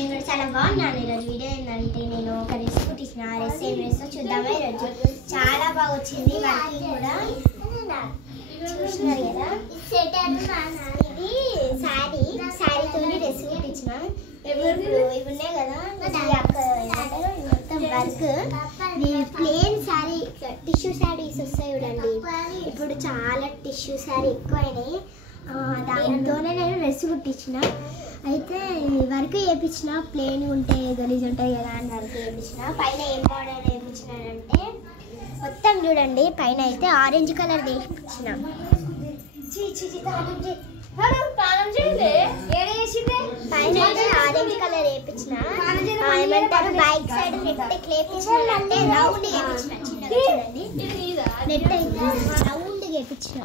నేను కూడా చాలా బాగున్నాను. ఈరోజు వీడియో ఏంటంటే నేను ఒక డ్రెస్ కుట్టించిన. ఆ డ్రెస్ ఏం డ్రెస్ చూద్దామా ఈరోజు. చాలా బాగా వచ్చింది వర్కింగ్ కూడా చూస్తున్నారు కదా. ఇది శారీతో డ్రెస్ కుట్టించిన. ఇవి ఉన్నాయి కదా మొత్తం వర్క్. ఇది ప్లేన్ శారీ టిష్యూ శారీస్ వస్తాయి చూడండి. ఇప్పుడు చాలా టిష్యూ శారీ ఎక్కువైనాయి. దానితోనే నేను డ్రెస్ కుట్టించిన. అయితే వర్క్ చేయించిన. ప్లేన్ ఉంటే గలీజ్ ఉంటుంది కదా అని వర్క్ చేయించిన. పైన ఏం బార్డర్ వేయించినానంటే మొత్తం చూడండి. పైన అయితే ఆరెంజ్ కలర్ వేయించిన. పైన అయితే ఆరెంజ్ కలర్ వేయించిన. ఏమంటారు బైక్ సైడ్ నెట్ వేయించినంటే రౌండ్ వేయించిన. చిన్నగా చూడండి నెట్ అయితే రౌండ్ వేయించిన.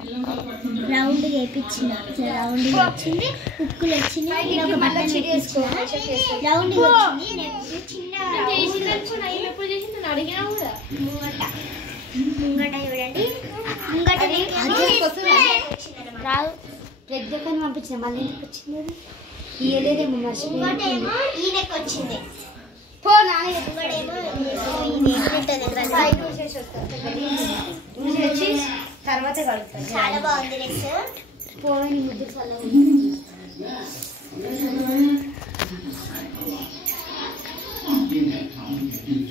రౌండ్ వేయించిన. రౌండ్ వచ్చింది. ఉక్కులు వచ్చింది. ఒక బట్టన్ పెట్టించిన. రౌండ్ వచ్చింది. చిన్న ముంగట చూడండి. ముంగట రాదు పెద్ద కానీ పంపించిన మళ్ళీ ఎందుకు వచ్చింది ఇయ్యలేదేమో ముంగటేమో ఈయనకి వచ్చింది. తర్వాత కలుగుతాను. చాలా బాగుంది డ్రెస్. పోని ముద్దు చాలా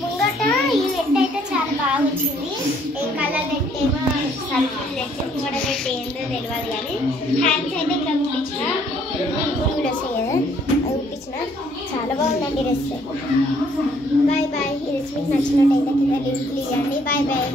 ముంగట ఈ నెట్ అయితే చాలా బాగా వచ్చింది. ఏ కలర్ నెట్ ఏమో సర్కిల్ నెట్ ముంగట నెట్ ఏందో తెలియదు కానీ హ్యాండ్స్ అయితే ఇట్లా కుట్టించిన. ఇప్పుడు కూడా వస్తాయి కదా అది కుట్టించిన. చాలా బాగుందండి డ్రెస్. Bye bye. ఈ డ్రెస్ మీకు నచ్చినట్టయితే కింద లింకులు ఇవ్వండి. Bye bye.